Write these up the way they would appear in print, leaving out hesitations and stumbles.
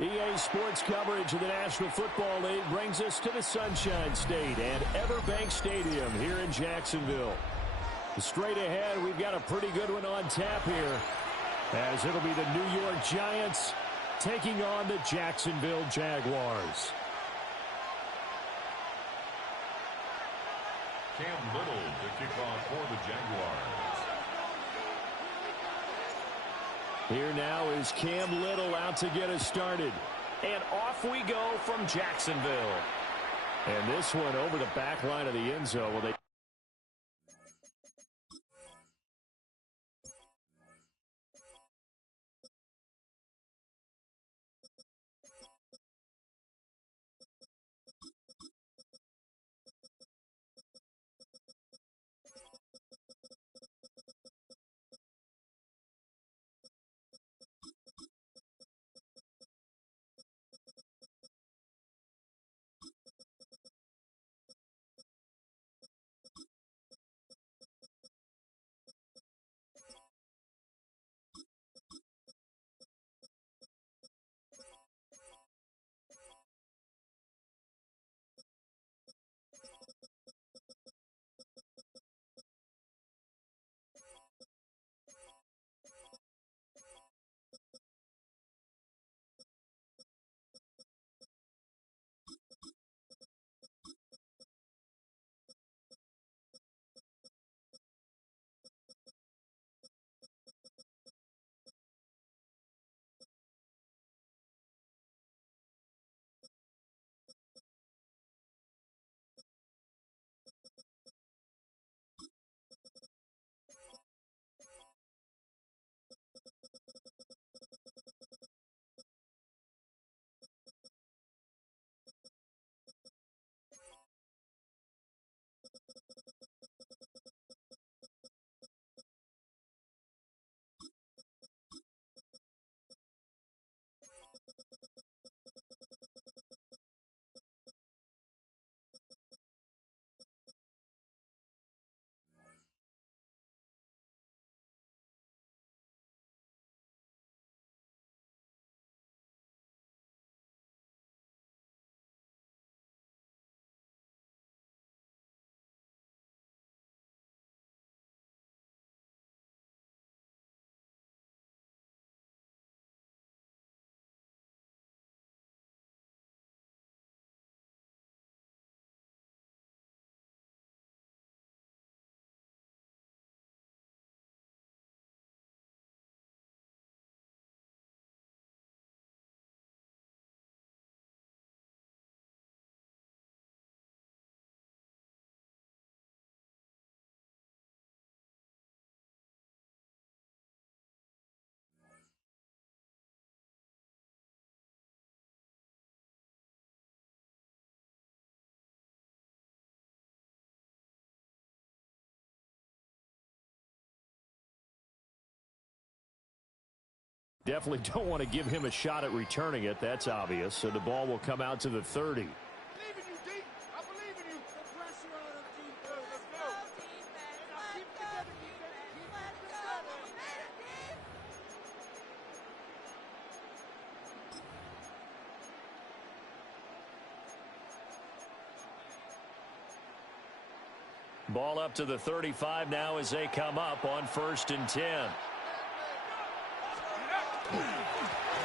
EA Sports coverage of the National Football League brings us to the Sunshine State and Everbank Stadium here in Jacksonville. Straight ahead, we've got a pretty good one on tap here, as it'll be the New York Giants taking on the Jacksonville Jaguars. Cam Little to kick off for the Jaguars. Here now is Cam Little out to get us started. And off we go from Jacksonville. And this one over the back line of the end zone. Well, definitely don't want to give him a shot at returning it. That's obvious. So the ball will come out to the 30. Ball up to the 35 now as they come up on 1st and 10.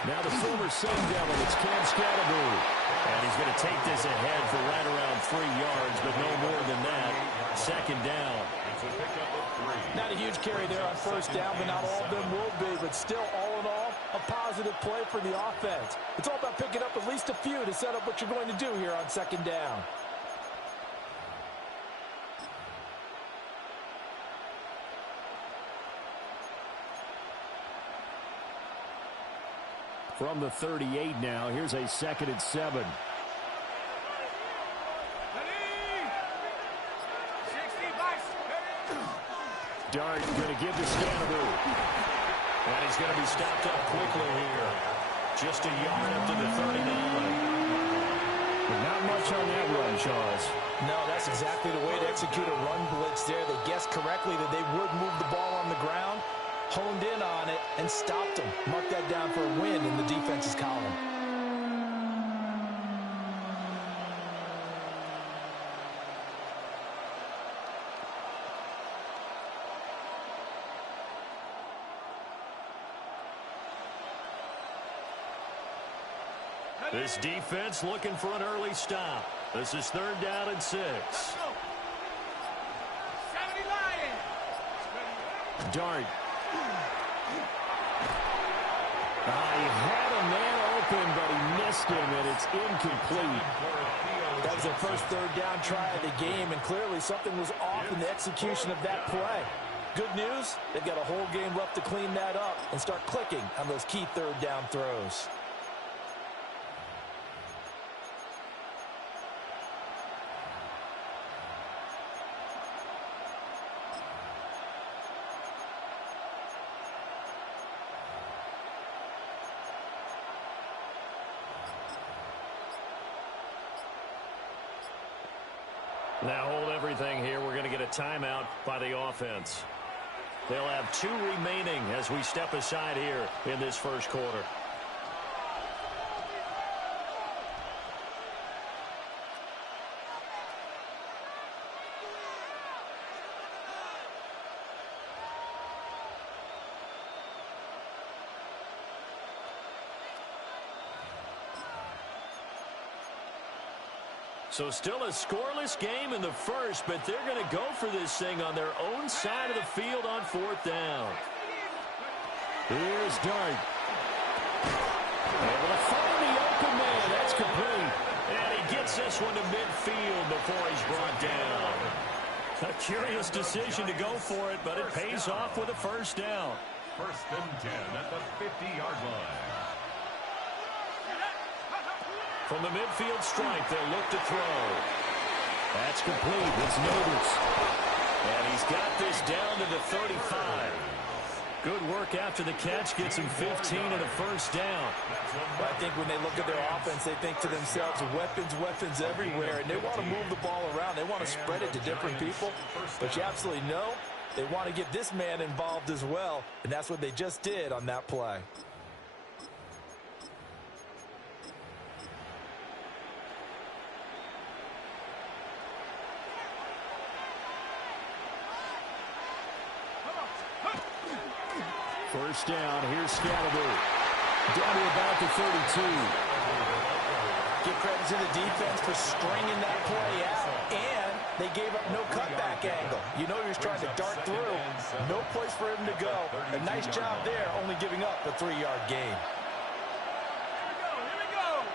Now the former Sun Devil, it's Cam Scatterby. And he's going to take this ahead for right around 3 yards, but no more than that. 2nd down. Not a huge carry there on 1st down, but not all of them will be. But still, all in all, a positive play for the offense. It's all about picking up at least a few to set up what you're going to do here on 2nd down. From the 38 now, here's a 2nd and 7. Dart going to give to Scatterby. And he's going to be stopped up quickly here. Just a yard up to the 39. But not much on that run, Charles. No, that's exactly the way to execute a run blitz there. They guessed correctly that they would move the ball on the ground, honed in on it, and stopped them. Mark that down for a win in the defense's column. This defense looking for an early stop. This is 3rd down and 6. Dart. He had a man open, but he missed him, and it's incomplete. That was their first 3rd down try of the game, and clearly something was off in the execution of that play. Good news, they've got a whole game left to clean that up and start clicking on those key 3rd down throws. Now hold everything here. We're going to get a timeout by the offense. They'll have 2 remaining as we step aside here in this first quarter. So still a scoreless game in the first, but they're going to go for this thing on their own side of the field on 4th down. Here's Dart. Able to find the open man. That's complete. And he gets this one to midfield before he's brought down. A curious decision to go for it, but it pays off with a 1st down. 1st and 10 at the 50-yard line. From the midfield stripe, they'll look to throw. That's complete. It's Neighbors. And he's got this down to the 35. Good work after the catch. Gets him 15 and a 1st down. I think when they look at their offense, they think to themselves, weapons everywhere. And they want to move the ball around. They want to spread it to different people. But you absolutely know they want to get this man involved as well. And that's what they just did on that play. First down, here's Scatterby. Down to about the 32. Give credit to the defense for stringing that play out, and they gave up no cutback angle. You know he was trying to dart through. No place for him to go. A nice job there, only giving up a 3-yard gain. Here we go.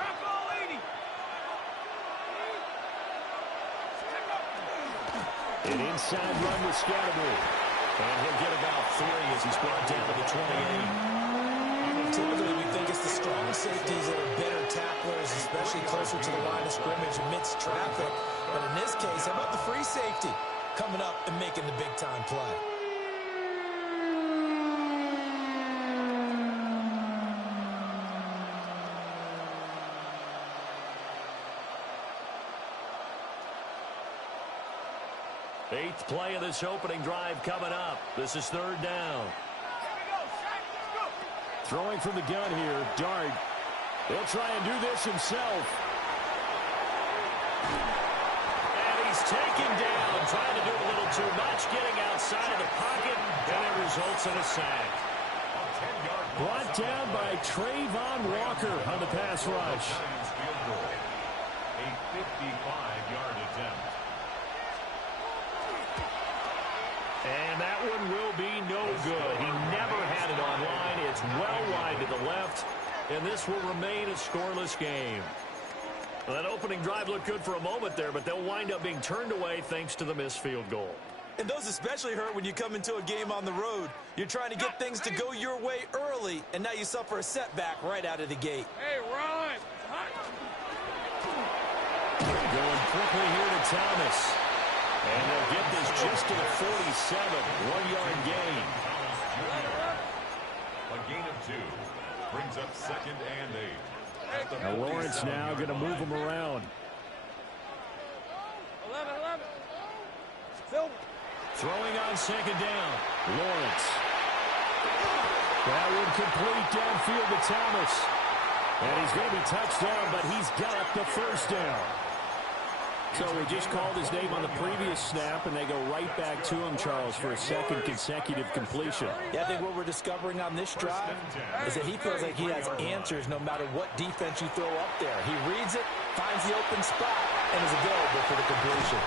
Rock all 80. An inside run with Scatterby. And he'll get about 3 as he's brought down to the 28. Typically, we think it's the strong safeties that are better tacklers, especially closer to the line of scrimmage amidst traffic. But in this case, how about the free safety coming up and making the big-time play? Eighth play of this opening drive coming up. This is 3rd down. Throwing from the gun here, Dart. He'll try and do this himself. And he's taken down, trying to do a little too much, getting outside of the pocket, and it results in a sack. Brought down by Trayvon Walker on the pass rush. A 55-yard attempt. And that one will be no good. He never had it on line. It's well wide to the left, and this will remain a scoreless game. Well, that opening drive looked good for a moment there, but they'll wind up being turned away thanks to the missed field goal. And those especially hurt when you come into a game on the road. You're trying to get things to go your way early, and now you suffer a setback right out of the gate. Hey, Ron. Going quickly here to Thomas. And they'll get this just to the 47, 1-yard gain. A gain of 2 brings up 2nd and 8. Now Lawrence now going to move him around. 11. Silver. Throwing on 2nd down. Lawrence. That one complete downfield to Thomas. And he's going to be touched down, but he's got the 1st down. So we just called his name on the previous snap, and they go right back to him, Charles, for a second consecutive completion. Yeah, I think what we're discovering on this drive is that he feels like he has answers no matter what defense you throw up there. He reads it, finds the open spot, and is available for the completion.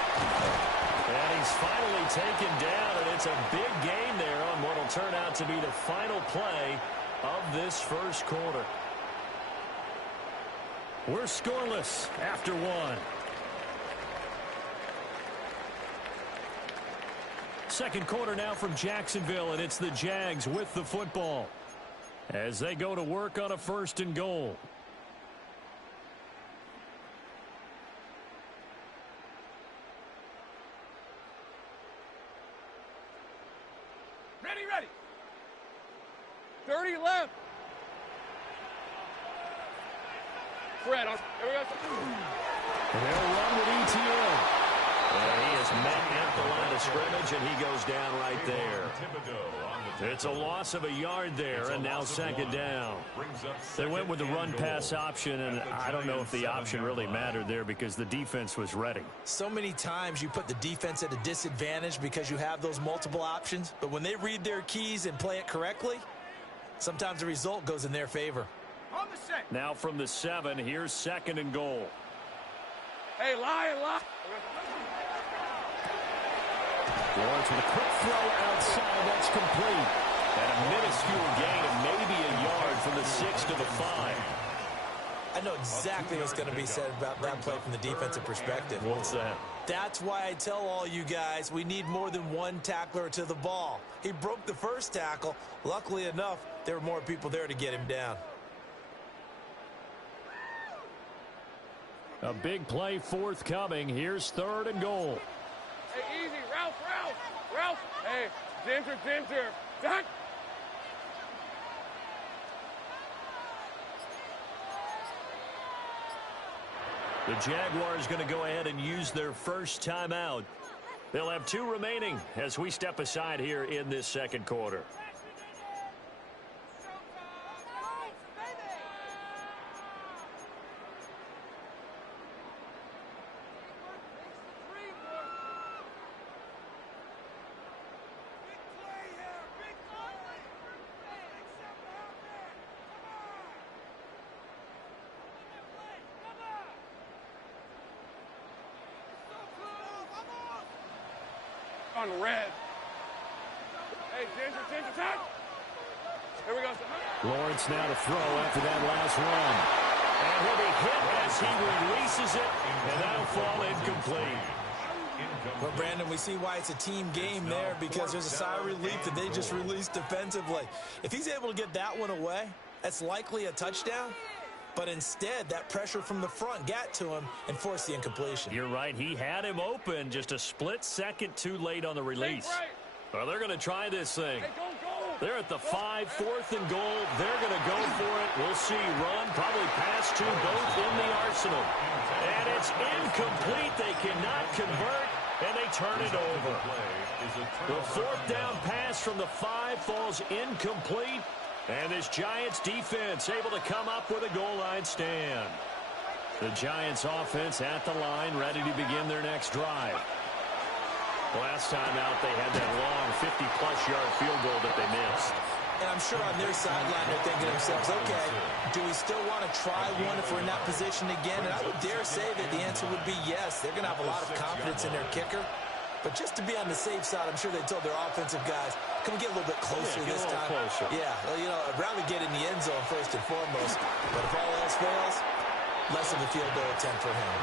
And he's finally taken down, and it's a big gain there on what will turn out to be the final play of this first quarter. We're scoreless after one. Second quarter now from Jacksonville, and it's the Jags with the football as they go to work on a 1st and goal. Ready, ready. 30 left. Fred, here we go. And they'll run with ETN. And he is met at the line of scrimmage, and he goes down right there. It's a loss of a yard there, and now 2nd down. They went with the run-pass option, and I don't know if the option really mattered there because the defense was ready. So many times you put the defense at a disadvantage because you have those multiple options, but when they read their keys and play it correctly, sometimes the result goes in their favor. On the set. Now from the 7, here's 2nd and goal. Hey, lie. Lawrence with a quick throw outside. That's complete. And a minuscule gain of maybe a yard from the 6 to the 5. I know exactly what's going to be said about that play from the defensive perspective. What's that? That's why I tell all you guys we need more than one tackler to the ball. He broke the first tackle. Luckily enough, there were more people there to get him down. A big play forthcoming. Here's 3rd and goal. Hey, easy. Ralph. Hey, Ginger. Duck. The Jaguars going to go ahead and use their first timeout. They'll have 2 remaining as we step aside here in this 2nd quarter. On red. Hey, Ginger, tack. Here we go. Lawrence now to throw after that last run. And he'll be hit as he releases it, and that'll fall incomplete. Well, Brandon, we see why it's a team game there because there's a sigh of relief that they just released defensively. If he's able to get that one away, that's likely a touchdown. But instead, that pressure from the front got to him and forced the incompletion. You're right. He had him open just a split second too late on the release. Well, they're going to try this thing. Hey, go. They're at the 5, 4th and goal. They're going to go for it. We'll see. Run, probably pass to both in the arsenal. And it's incomplete. They cannot convert, and they turn it over. The 4th down pass from the 5 falls incomplete. And this Giants defense able to come up with a goal line stand. The Giants offense at the line, ready to begin their next drive. Last time out, they had that long 50-plus yard field goal that they missed. And I'm sure on their sideline they're thinking to themselves, okay, do we still want to try one if we're in that position again? And I would dare say that the answer would be yes. They're going to have a lot of confidence in their kicker. But just to be on the safe side, I'm sure they told their offensive guys, can we get a little bit closer this time? Closer. Yeah, well, you know, I'd rather get in the end zone first and foremost. But if all else fails, less of a field goal attempt for him.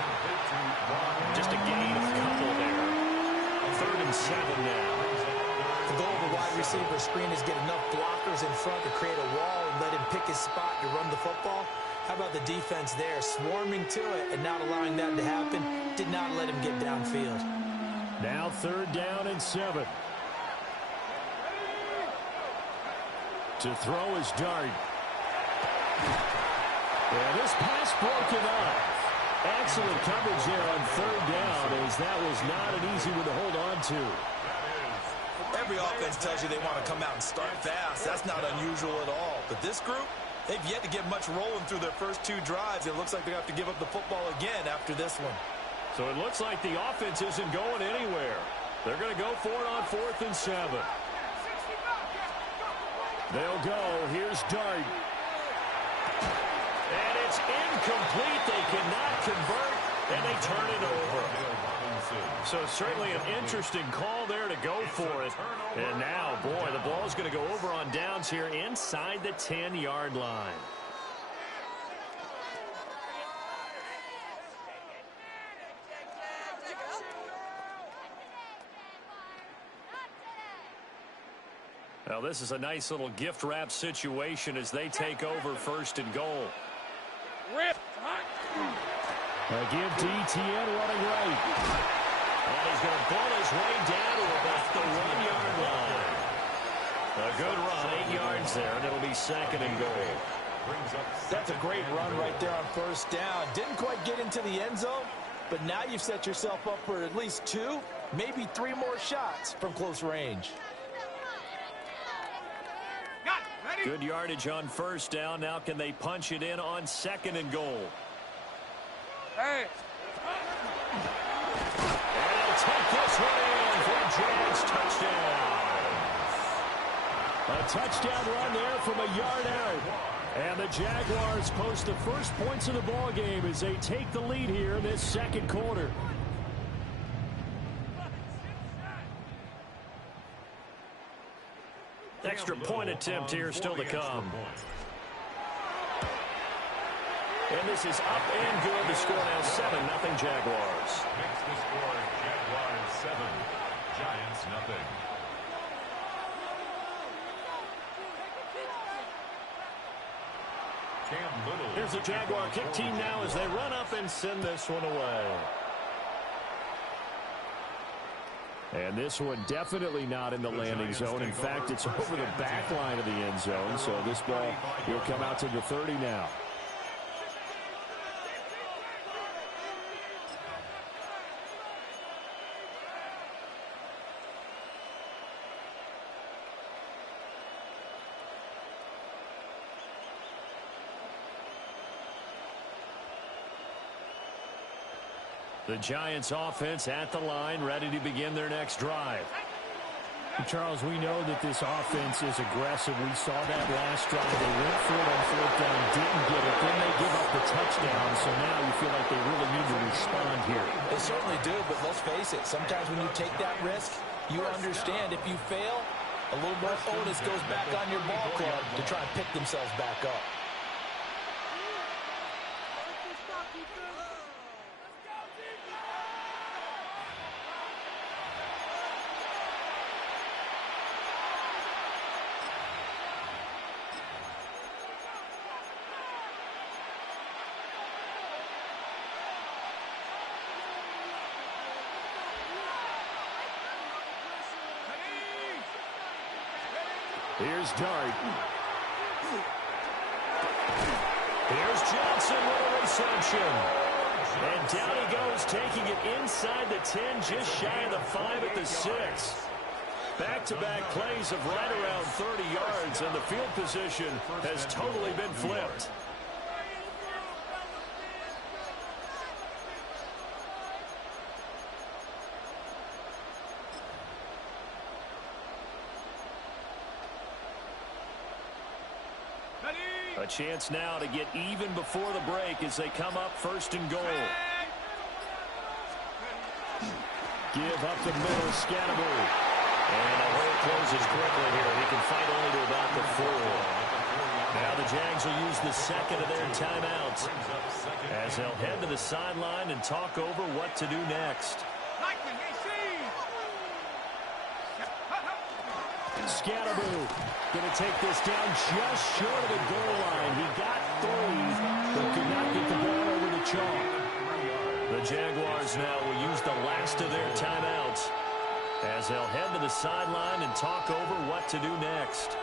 Just a gain of a couple there. 3rd and 7 now. The goal of the wide receiver screen is get enough blockers in front to create a wall and let him pick his spot to run the football. How about the defense there, swarming to it and not allowing that to happen? Did not let him get downfield. Now 3rd down and 7. To throw is Dart. And this pass broken up. Excellent coverage there on 3rd down, as that was not an easy one to hold on to. Every offense tells you they want to come out and start fast. That's not unusual at all. But this group, they've yet to get much rolling through their first 2 drives. It looks like they have to give up the football again after this one. So it looks like the offense isn't going anywhere. They're going to go for it on 4th and 7. They'll go. Here's Dart. And it's incomplete. They cannot convert, and they turn it over. So certainly an interesting call there to go for it. And now, boy, the ball's going to go over on downs here inside the 10-yard line. Well, this is a nice little gift wrap situation as they take over 1st and goal. Rip. Again, DTN running right. And he's going to ball his way down to about the 1-yard line. A good run, 8 yards there, and it'll be 2nd and goal. That's a great run right there on 1st down. Didn't quite get into the end zone, but now you've set yourself up for at least 2, maybe 3 more shots from close range. Good yardage on 1st down. Now can they punch it in on 2nd and goal? Hey. And they'll take this one in for a Jags touchdown. A touchdown run there from a yard out. And the Jaguars post the first points of the ball game as they take the lead here in this 2nd quarter. Extra point attempt here still to come. And this is up and good. The score now 7-0 Jaguars. Makes the score Jaguars 7, Giants nothing. Here's the Jaguar kick team now as they run up and send this one away. And this one definitely not in the landing zone. In fact, it's over the back line of the end zone. So this ball will come out to the 30 now. The Giants offense at the line, ready to begin their next drive. Charles, we know that this offense is aggressive. We saw that last drive. They went for it on 4th down, didn't get it. Then they give up the touchdown. So now you feel like they really need to respond here. They certainly do, but let's face it. Sometimes when you take that risk, you understand if you fail, a little more onus goes back on your ball club to try and pick themselves back up. Here's Dart. Here's Johnson with a reception. And down he goes, taking it inside the 10, just shy of the 5 at the 6. Back-to-back plays of right around 30 yards, and the field position has totally been flipped. A chance now to get even before the break as they come up 1st and goal. Give up the middle, Scatterbury. And the hole closes quickly here. He can fight only to about the 4. Now the Jags will use the 2nd of their timeouts as they'll head to the sideline and talk over what to do next. Scatterbury going to take this down just short of the goal line. He got 3, but could not get the ball over the chalk. The Jaguars now will use the last of their timeouts as they'll head to the sideline and talk over what to do next.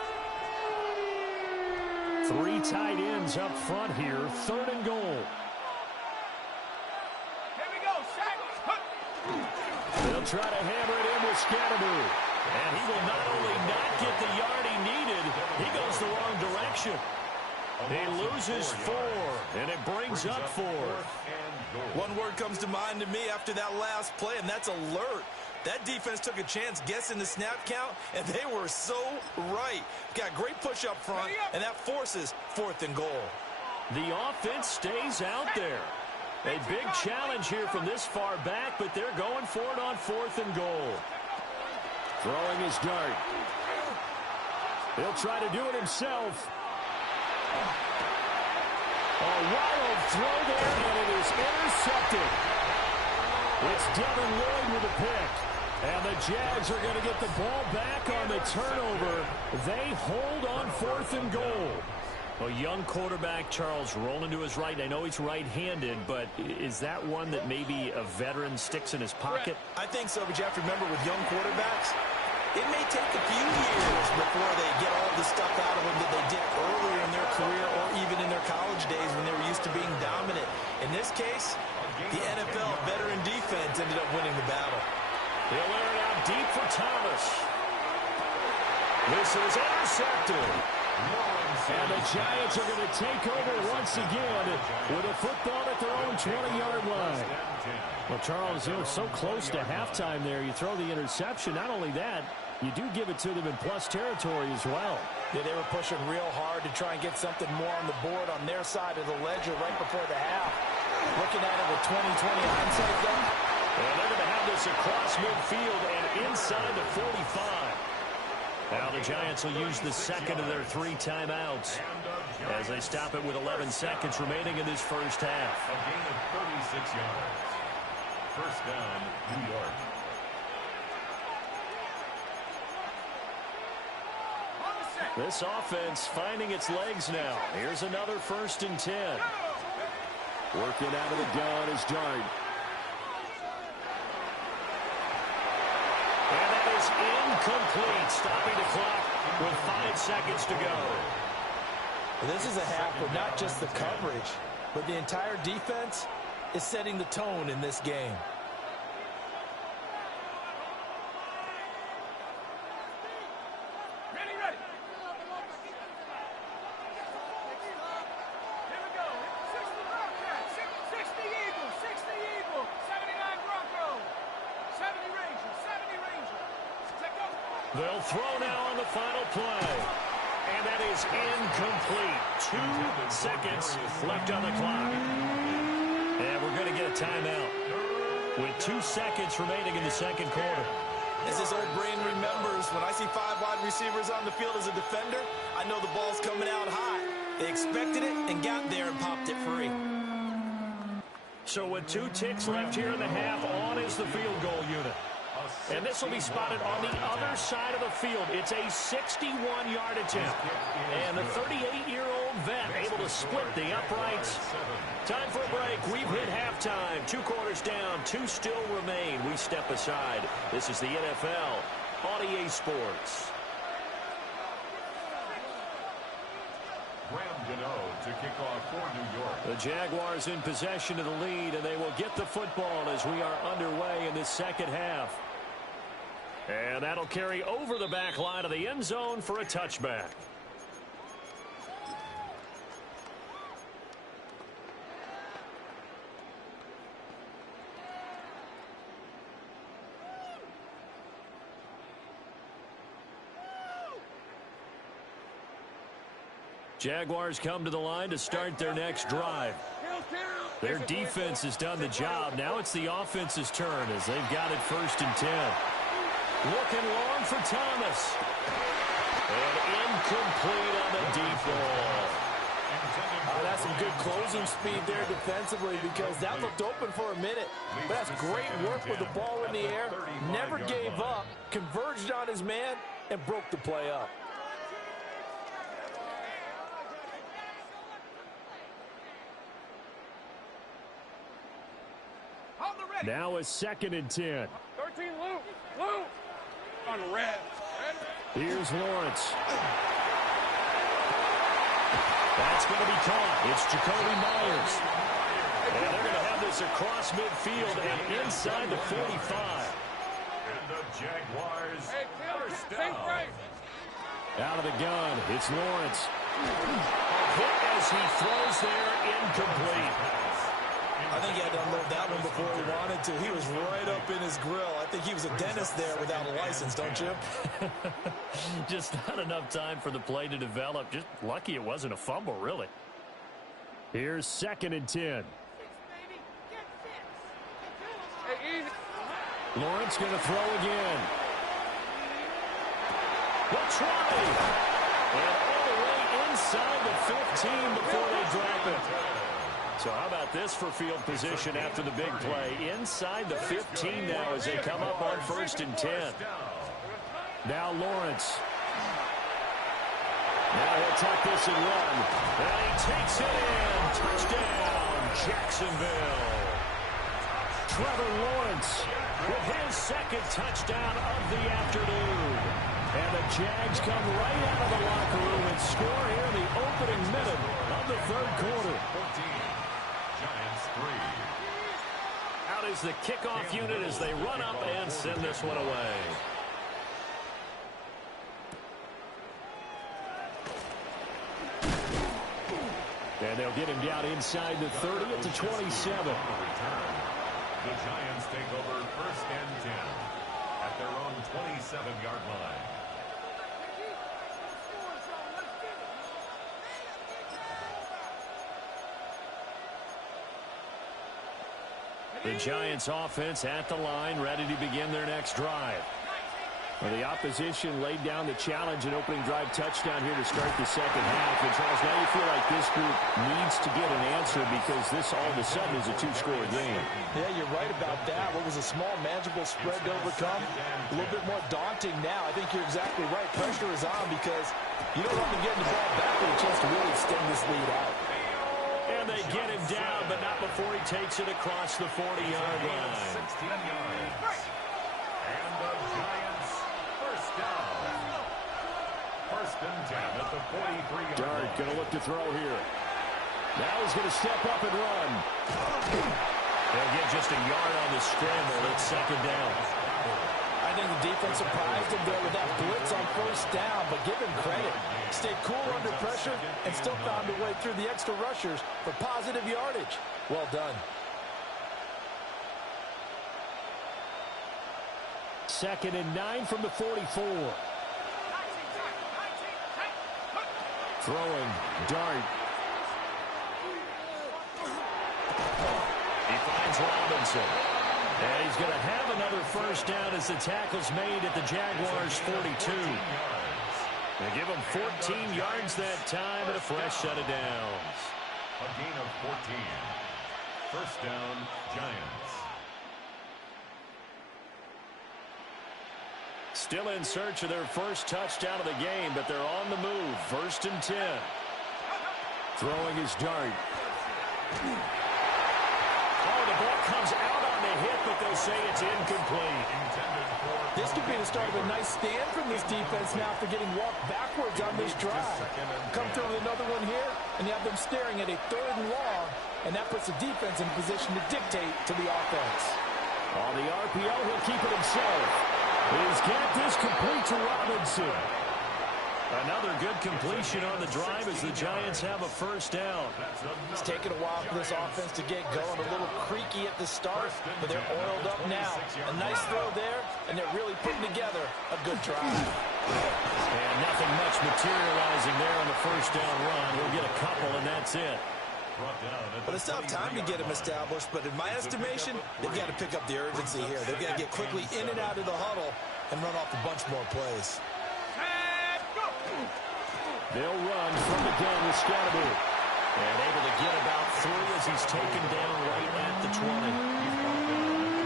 3 tight ends up front here, 3rd and goal. Here we go, Shaq. They'll try to hammer it in with Scatterbury. And he will not only not get the yard he needed, he goes the wrong direction. He loses 4, and it brings up 4. One word comes to mind to me after that last play, and that's alert. That defense took a chance guessing the snap count, and they were so right. Got great push up front, and that forces 4th and goal. The offense stays out there. A big challenge here from this far back, but they're going for it on 4th and goal. Throwing his dart. He'll try to do it himself. A wild throw there, and it is intercepted. It's Devin Lloyd with a pick. And the Jags are going to get the ball back on the turnover. They hold on 4th and goal. A young quarterback, Charles, rolling to his right. I know he's right-handed, but is that one that maybe a veteran sticks in his pocket? I think so, but you have to remember with young quarterbacks, it may take a few years before they get all the stuff out of them that they did earlier in their career or even in their college days when they were used to being dominant. In this case, the NFL veteran defense ended up winning the battle. He'll air it out deep for Thomas. This is intercepted. And the Giants are going to take over once again with a football at their own 20-yard line. Well, Charles, you know, so close to halftime there. You throw the interception. Not only that, you do give it to them in plus territory as well. Yeah, they were pushing real hard to try and get something more on the board on their side of the ledger right before the half. Looking at it with 20/20 hindsight, though. And they're going to have this across midfield and inside the 45. Now the Giants will use the second of their 3 timeouts as they stop it with 11 seconds remaining in this first half. A gain of 36 yards. First down, New York. This offense finding its legs now. Here's another 1st and 10. Working out of the gun is Dart. And that is incomplete. Stopping the clock with 5 seconds to go. This is a half where not just the coverage, but the entire defense is setting the tone in this game. Ready, ready. Here we go. 60 Eagles, 60 Eagles, 79 Broncos, 70 Rangers, 70 Rangers. Check go. They'll throw now on the final play. And that is incomplete. 2 seconds left on the clock. And we're going to get a timeout with 2 seconds remaining in the second quarter. As this old brain remembers, when I see 5 wide receivers on the field as a defender, I know the ball's coming out hot. They expected it and got there and popped it free. So with 2 ticks left here in the half, on is the field goal unit. And this will be spotted on the other side of the field. It's a 61-yard attempt. And the 38-year-old vet able to split the uprights. Time for a break. We've hit halftime. 2 quarters down. 2 still remain. We step aside. This is the NFL on EA Sports. To kick off for New York. The Jaguars in possession of the lead, and they will get the football as we are underway in this second half. And that'll carry over the back line of the end zone for a touchback. Jaguars come to the line to start their next drive. Their defense has done the job. Now it's the offense's turn as they've got it 1st and 10. Looking long for Thomas. And incomplete on the deep ball. That's some good closing speed there defensively because that looked open for a minute. But that's great work with the ball in the air. Never gave up, converged on his man, and broke the play up. Now a 2nd and 10. 13 Luke. Luke. On the red. Here's Lawrence. That's going to be caught. It's Jacoby Myers. And they're going to have this across midfield and inside the 45. And the Jaguars first down. Out of the gun, it's Lawrence. hit as he throws there, incomplete. I think he had to unload that one before he wanted to. He was right up in his grill. I think he was a dentist there without a license, don't you? Just not enough time for the play to develop. Just lucky it wasn't a fumble, really. Here's 2nd and 10. Lawrence going to throw again. They'll try. And all the way inside the 15 before they drop it. So how about this for field position after the big play? Inside the 15 now as they come up on 1st and 10. Now Lawrence. Now he'll tuck this and run. And he takes it in. Touchdown, Jacksonville. Trevor Lawrence with his 2nd touchdown of the afternoon. And the Jags come right out of the locker room and score here in the opening minute of the 3rd quarter. 14. Giants 3. Out is the kickoff unit as they run up and send this one away. And they'll get him down inside the 30 at the 27. The Giants take over 1st and 10 at their own 27-yard line. The Giants offense at the line, ready to begin their next drive. Well, the opposition laid down the challenge and opening drive touchdown here to start the 2nd half. And Charles, now you feel like this group needs to get an answer because this all of a sudden is a 2-score game. Yeah, you're right about that. What was a small, manageable spread to overcome, a little bit more daunting now. I think you're exactly right. Pressure is on because you don't want to get the ball back with a chance to really extend this lead out. And they get him down, but not before he takes it across the 40-yard line. 16 yards. And the Giants first down. 1st and 10 at the 43-yard line. Dart going to look to throw here. Now he's going to step up and run. They'll get just a yard on the scramble. It's 2nd down. I think the defense surprised him there with that blitz on 1st down, but give him credit. Stayed cool under pressure and still found a way through the extra rushers for positive yardage. Well done. 2nd and 9 from the 44. Throwing, Dart. He finds Robinson. And he's going to have another 1st down as the tackle's made at the Jaguars' 42. They give him 14 yards that time and a fresh set of downs. A gain of 14. 1st down, Giants. Still in search of their 1st touchdown of the game, but they're on the move. 1st and 10. Throwing his Dart. Oh, the ball comes out on the hit, but they say it's incomplete. This could be the start of a nice stand from this defense now after getting walked backwards on this drive. Come through with another one here, and you have them staring at a 3rd and long, and that puts the defense in position to dictate to the offense. On the RPO, he'll keep it himself. He's got this complete to Robinson. Another good completion on the drive as the Giants have a 1st down. It's taken a while for this offense to get going. A little creaky at the start, but they're oiled up now. A nice throw there, and they're really putting together a good drive. And nothing much materializing there on the 1st down run. He'll get a couple, and that's it. But it's tough time to get him established, but in my estimation, they've got to pick up the urgency here. They've got to get quickly in and out of the huddle and run off a bunch more plays. They'll run from the gun with Scatterby. And able to get about 3 as he's taken down right at the 20.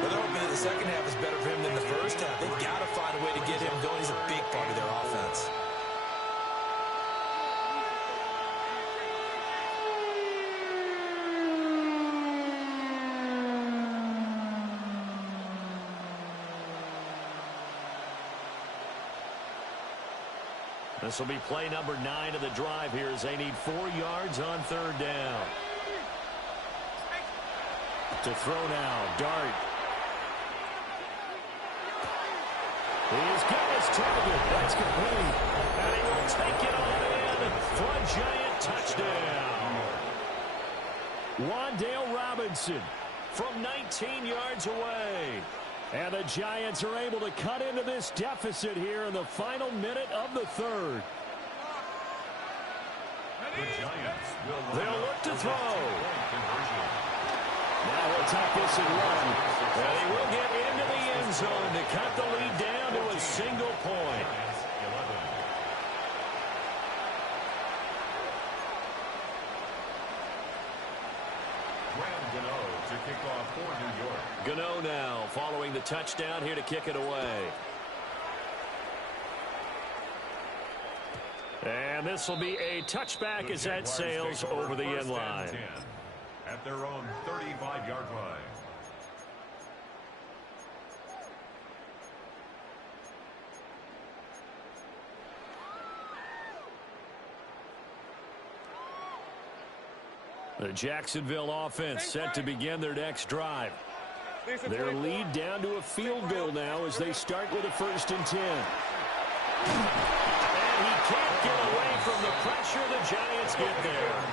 But they're hoping that the 2nd half is better for him than the 1st half. They've got to find a way to get him going. He's a big part of their offense. This will be play number 9 of the drive here as they need 4 yards on 3rd down. To throw now, Dart. He's got his target. That's complete. And he will take it on in. Front Giant touchdown. Wan'Dale Robinson from 19 yards away. And the Giants are able to cut into this deficit here in the final minute of the third. They'll look to throw. Now he'll tuck this and run. And he will get into the end zone to cut the lead down to a single point. To kick off for New York. Gano now following the touchdown here to kick it away. And this will be a touchback as that sails over the end line. At their own 35-yard line. The Jacksonville offense set to begin their next drive. Their lead down to a field goal now as they start with a 1st and 10. And he can't get away from the pressure. The Giants get there.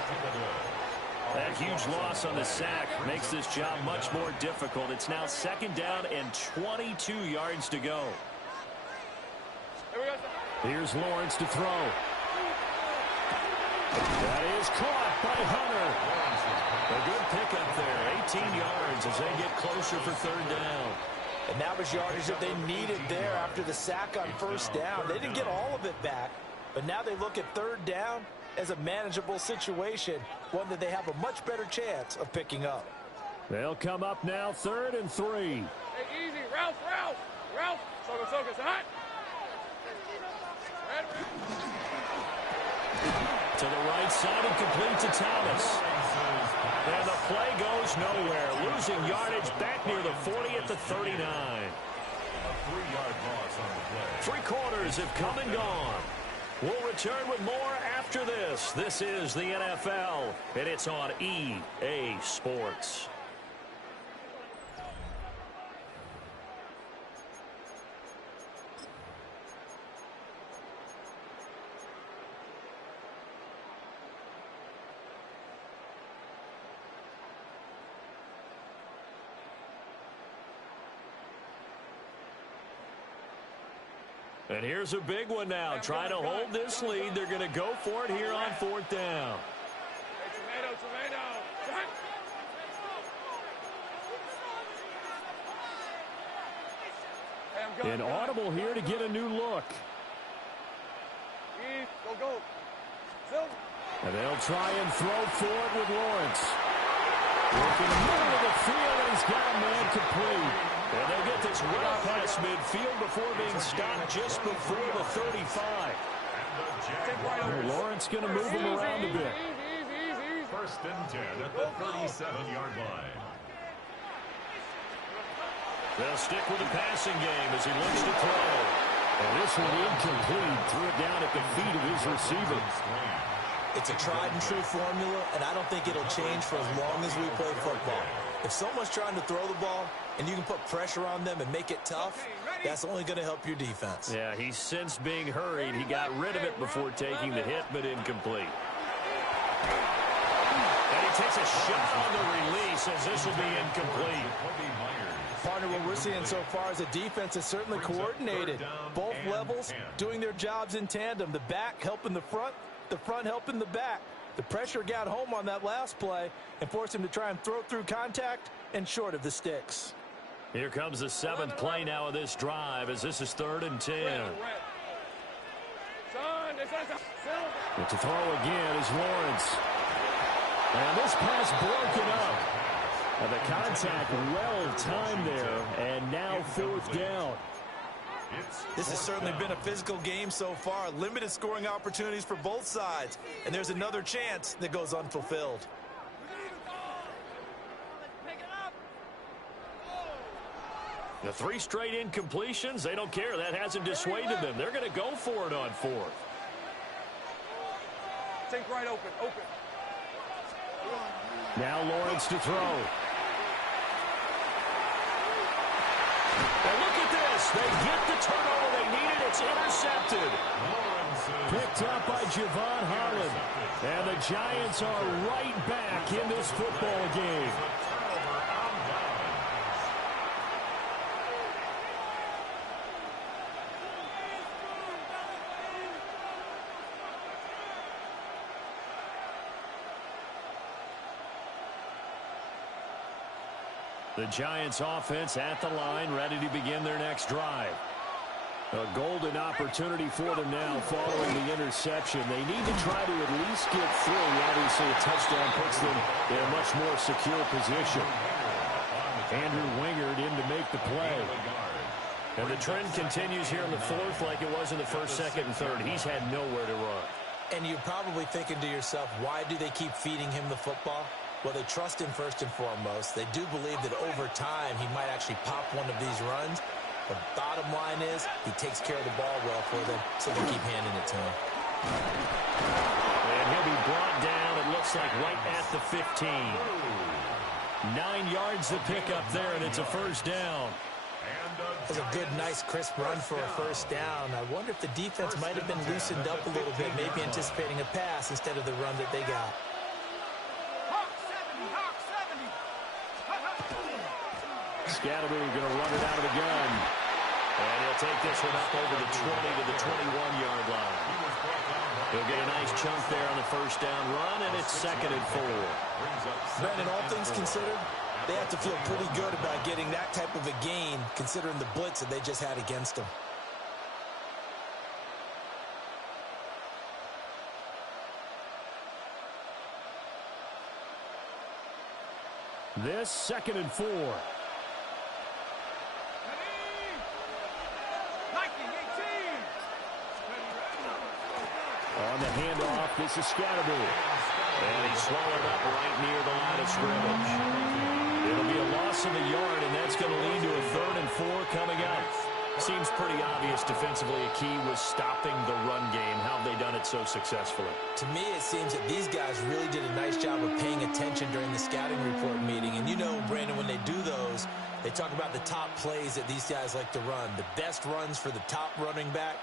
That huge loss on the sack makes this job much more difficult. It's now 2nd down and 22 yards to go. Here's Lawrence to throw. That is caught by Hunter. A good pickup there, 18 yards as they get closer for 3rd down. And that was yardage that they needed there after the sack on 1st down. They didn't get all of it back, but now they look at 3rd down as a manageable situation, one that they have a much better chance of picking up. They'll come up now 3rd and 3. Hey, easy, Ralph. Soga, it's hot. To the right side and complete to Thomas. And the play goes nowhere. Losing yardage back near the 40 at the 39. A 3-yard loss on the play. 3 quarters have come and gone. We'll return with more after this. This is the NFL, and it's on EA Sports. And here's a big one now. Trying to hold this lead. They're going to go for it here on 4th down. An audible here to get a new look. Go. And they'll try and throw for it with Lawrence. Working in the middle of the field, and he's got a man complete. And they'll get this well past midfield before being stopped just before the 35. Lawrence going to move him around a bit. 1st and 10 at the 37-yard line. They'll stick with the passing game as he looks to throw. And this one incomplete. Threw it down at the feet of his receiver. It's a tried-and-true formula, and I don't think it'll change for as long as we play football. If someone's trying to throw the ball and you can put pressure on them and make it tough, that's only going to help your defense. Yeah, he's since being hurried. He got rid of it before taking the hit, but incomplete. And he takes a shot on the release as this will be incomplete. Partner, what we're seeing so far is the defense is certainly coordinated. Both levels doing their jobs in tandem. The back helping the front helping the back. The pressure got home on that last play and forced him to try and throw through contact and short of the sticks. Here comes the 7th play now of this drive as this is 3rd and 10. But to throw again is Lawrence. And this pass broken up. And the contact well timed there, and now 4th down. This has certainly been a physical game so far. Limited scoring opportunities for both sides. And there's another chance that goes unfulfilled. The 3 straight incompletions, they don't care. That hasn't dissuaded them. They're going to go for it on 4th. Think right open. Now Lawrence to throw. And look at this. They get the turnover they needed. It's intercepted. Picked picked up by Javon Holland. And the Giants are right back in this football game. The Giants offense at the line, ready to begin their next drive. A golden opportunity for them now following the interception. They need to try to at least get through. Obviously, a touchdown puts them in a much more secure position. Andrew Wingard in to make the play. And the trend continues here in the fourth like it was in the first, second, and third. He's had nowhere to run. And you're probably thinking to yourself, why do they keep feeding him the football? Well, they trust him first and foremost. They do believe that over time he might actually pop one of these runs. The bottom line is he takes care of the ball well for them, so they keep handing it to him. And he'll be brought down, it looks like, right at the 15. 9 yards to pick up there, and it's a first down. That's a good, nice, crisp run for a first down. I wonder if the defense might have been loosened up a little bit, maybe anticipating a pass instead of the run that they got. Scatterby going to run it out of the gun. And he'll take this one up over the 20 to the 21-yard line. He'll get a nice chunk there on the first down run, and it's 2nd and 4. Brandon, all things considered, they have to feel pretty good about getting that type of a gain, considering the blitz that they just had against them. This 2nd and 4. On the handoff, this is Scatterby. And he's swallowed up right near the line of scrimmage. It'll be a loss of a yard, and that's going to lead to a 3rd and 4 coming up. Seems pretty obvious defensively a key was stopping the run game. How have they done it so successfully? To me, it seems that these guys really did a nice job of paying attention during the scouting report meeting. And you know, Brandon, when they do those, they talk about the top plays that these guys like to run. The best runs for the top running back.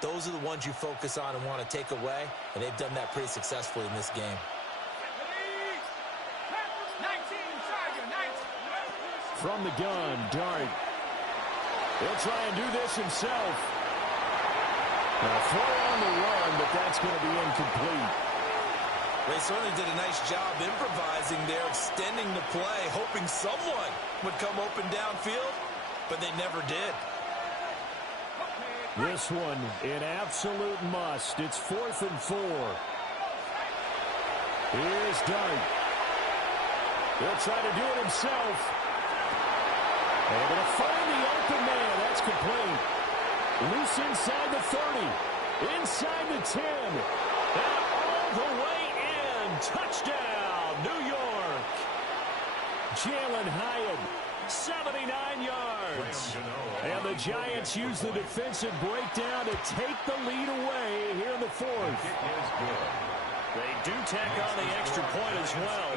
Those are the ones you focus on and want to take away, and they've done that pretty successfully in this game. From the gun, Dart. He'll try and do this himself. A throw on the run, but that's going to be incomplete. They certainly did a nice job improvising there, extending the play, hoping someone would come open downfield, but they never did. This one, an absolute must. It's 4th and 4. Here's Dart. He'll try to do it himself. Able to find the open man. That's complete. Loose inside the 30. Inside the 10. And all the way in. Touchdown, New York. Jalen Hyatt, 79 yards. And the Giants use the defensive breakdown to take the lead away here in the 4th. They do tack on the extra point as well.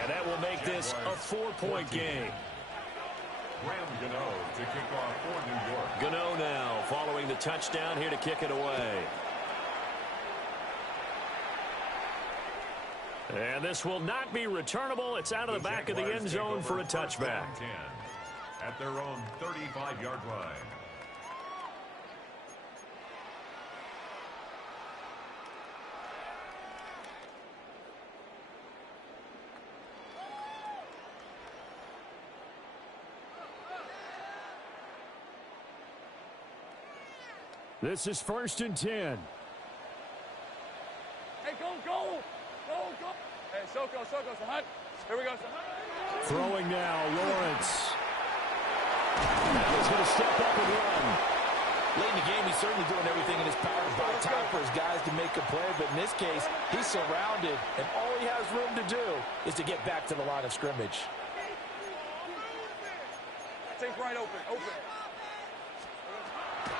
And that will make this a 4-point game. Gano to kick off for New York. Gano now following the touchdown here to kick it away. And this will not be returnable. It's out of the back of the end zone for a touchback. At their own 35-yard line. This is 1st and 10. Hey, go. Hey, Soko, Sahut. Here we go, Sahut. Throwing now, Lawrence. Now he's going to step up and run. Late in the game, he's certainly doing everything in his power to buy time for his guys to make a play, but in this case, he's surrounded, and all he has room to do is to get back to the line of scrimmage. Take right open.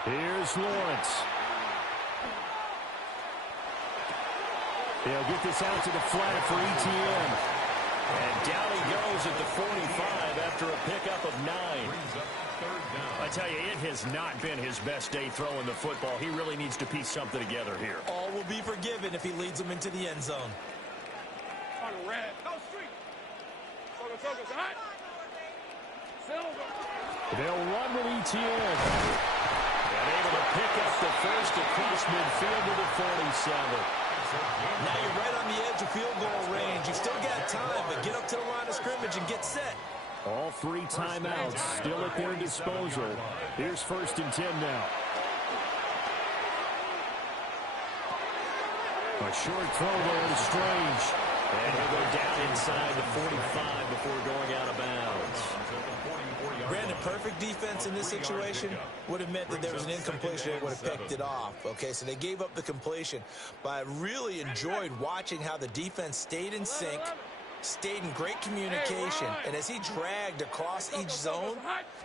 Here's Lawrence. He'll get this out to the flat for ETN. And down he goes at the 45 after a pickup of 9. I tell you, it has not been his best day throwing the football. He really needs to piece something together here. All will be forgiven if he leads them into the end zone. On the red. No street. They'll run with ETN. And able to pick up the first across midfield to the 47. Now you're right on the edge of field goal range. You still got time, but get up to the line of scrimmage and get set. All 3 timeouts still at their disposal. Here's 1st and 10 now. A short throw there to Strange. And he'll go down inside the 45 before going out of bounds. Brandon, perfect defense in this situation would have meant that there was an incompletion. They would have picked it off. Okay, so they gave up the completion. But I really enjoyed watching how the defense stayed in sync, stayed in great communication. And as he dragged across each zone,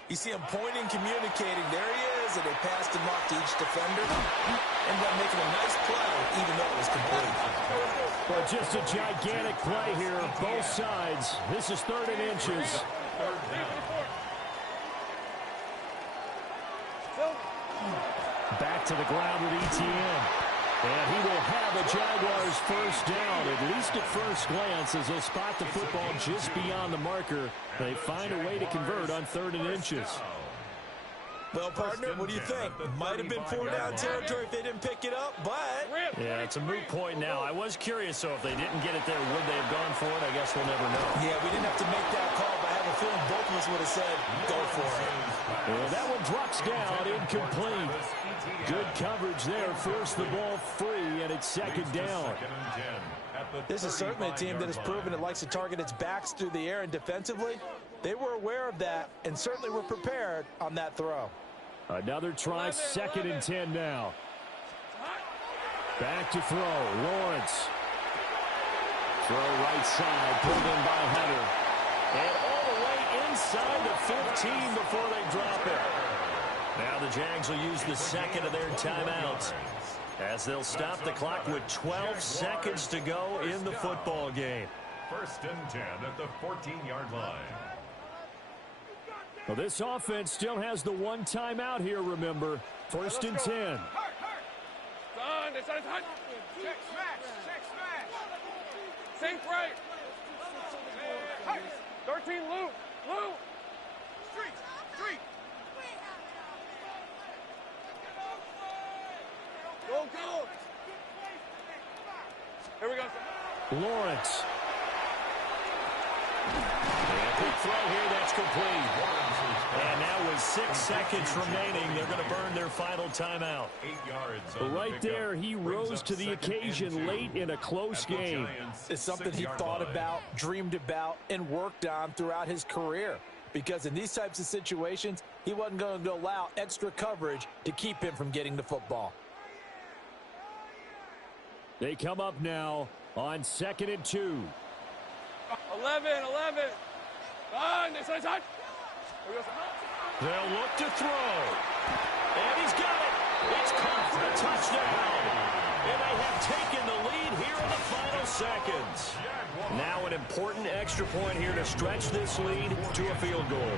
you see him pointing, communicating. There he is, and they passed him off to each defender. Ended up making a nice play, even though it was complete. Well, just a gigantic play here, both sides. This is 3rd and inches. Back to the ground with ETN. And he will have the Jaguars first down, at least at first glance, as they'll spot the football just beyond the marker. They find a way to convert on 3rd and inches. Well, partner, what do you think? Might have been 4-down territory if they didn't pick it up, but... Yeah, it's a moot point now. I was curious, so if they didn't get it there, would they have gone for it? I guess we'll never know. Yeah, we didn't have to make that call, but I have a feeling both of us would have said, go for it. And that one drops down, incomplete. Good coverage there, forced the ball free, and it's 2nd down. This is certainly a team that has proven it likes to target its backs through the air, and defensively, they were aware of that and certainly were prepared on that throw. Another try, 2nd and 10 now. Back to throw, Lawrence. Throw right side, pulled in by Hunter. And all the way inside the 15 before they drop it. Now the Jags will use the 2nd of their timeouts, as they'll stop the clock with 12 seconds to go in the football game. 1st and 10 at the 14-yard line. Well, this offense still has the 1 timeout here, remember. 1st and 10. Check smash. Check smash. Sink right. 13 loop. Street. Go. Here we go. Lawrence. Big throw here, that's complete. And now with 6 seconds remaining, they're going to burn their final timeout. 8 yards. Right there, he rose to the occasion late in a close game. It's something he thought about, dreamed about, and worked on throughout his career. Because in these types of situations, he wasn't going to allow extra coverage to keep him from getting the football. They come up now on 2nd and 2. 11. On this side. They'll look to throw. And he's got it. It's caught for a touchdown. And they have taken the lead here in the final seconds. Now an important extra point here to stretch this lead to a field goal.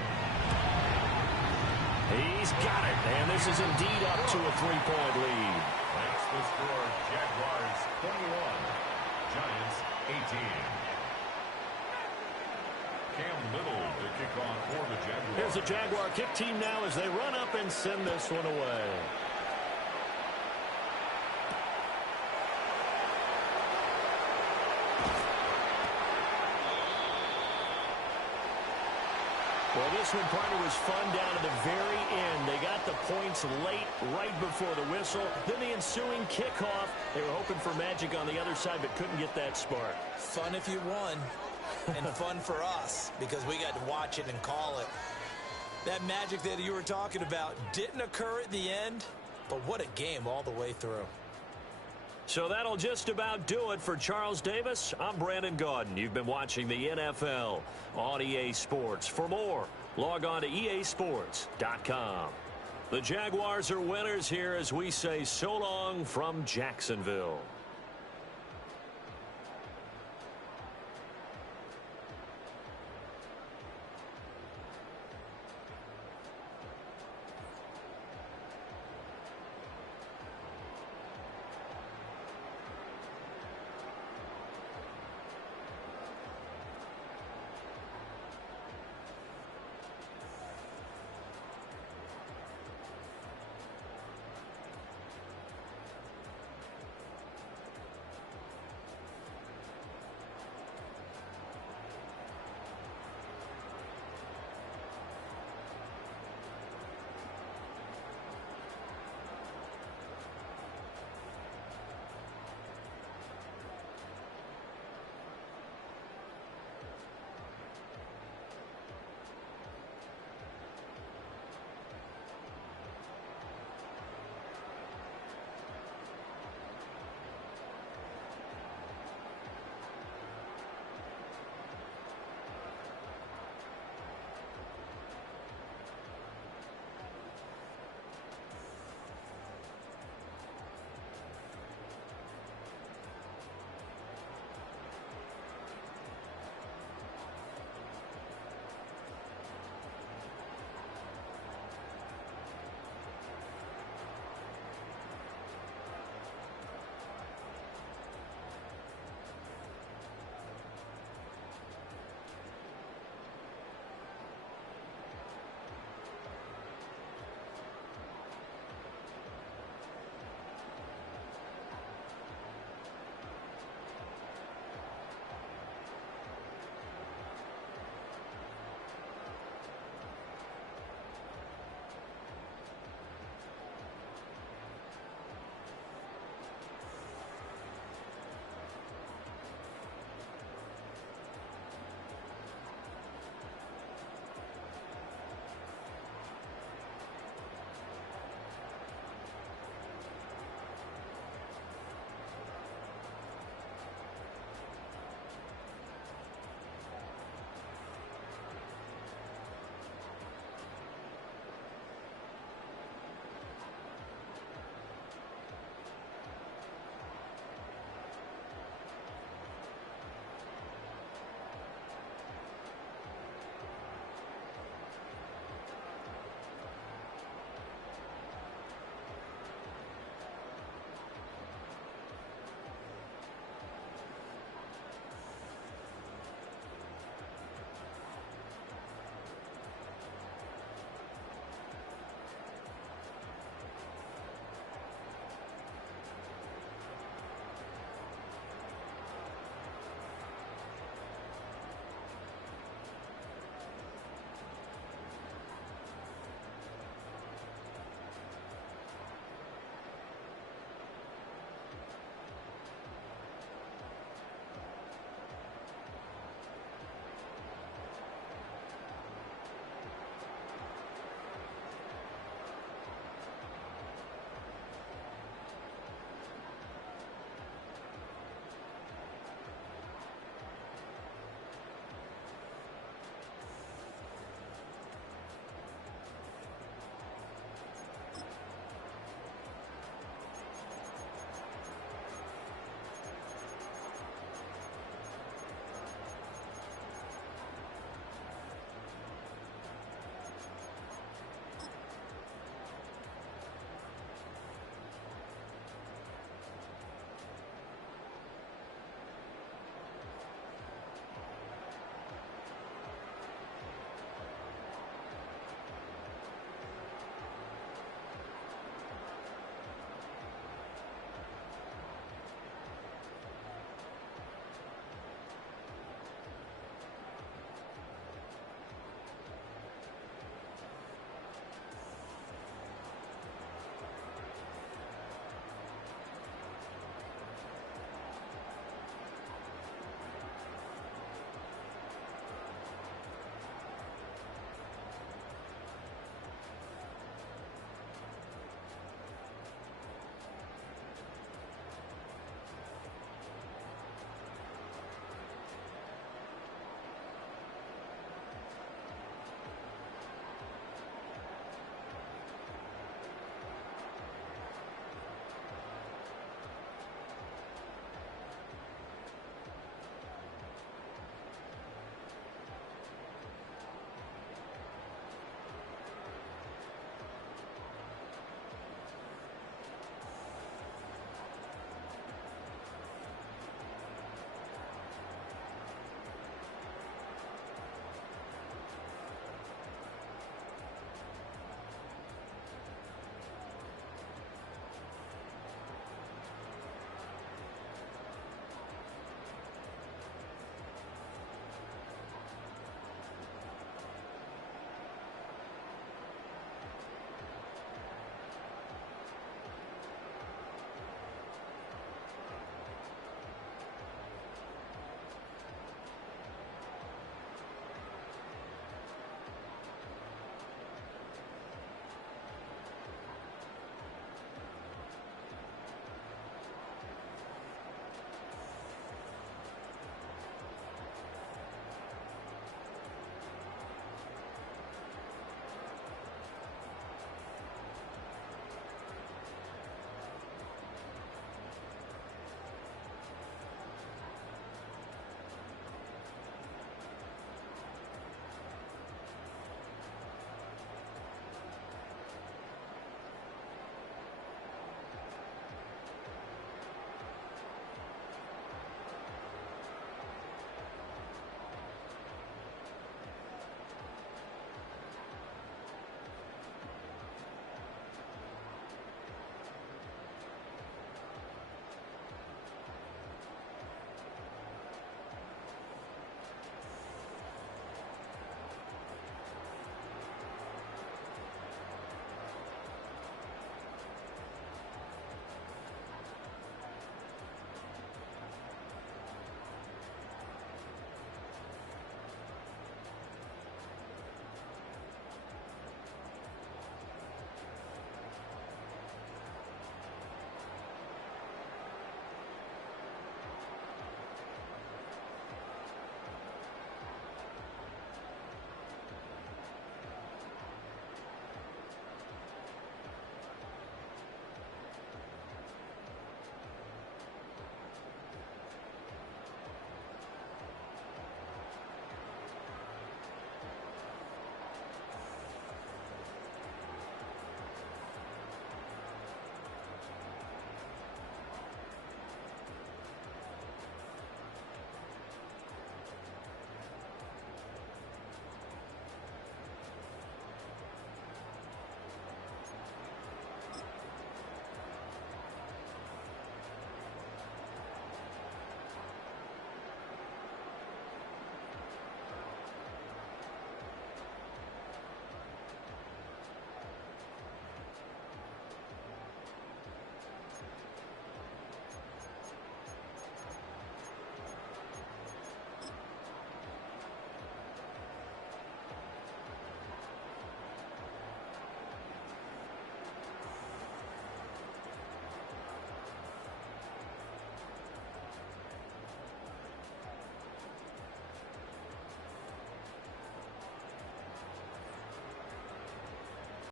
He's got it. And this is indeed up to a 3-point lead. That's the score. Jaguars 21. Giants 18. Cam Little to kick off for the Jaguars. Here's the Jaguar kick team now as they run up and send this one away. Well, this one, partner, was fun down to the very end. They got the points late, right before the whistle. Then the ensuing kickoff. They were hoping for magic on the other side, but couldn't get that spark. Fun if you won, and fun for us, because we got to watch it and call it. That magic that you were talking about didn't occur at the end, but what a game all the way through. So that'll just about do it for Charles Davis. I'm Brandon Gaudin. You've been watching the NFL on EA Sports. For more, log on to easports.com. The Jaguars are winners here as we say so long from Jacksonville.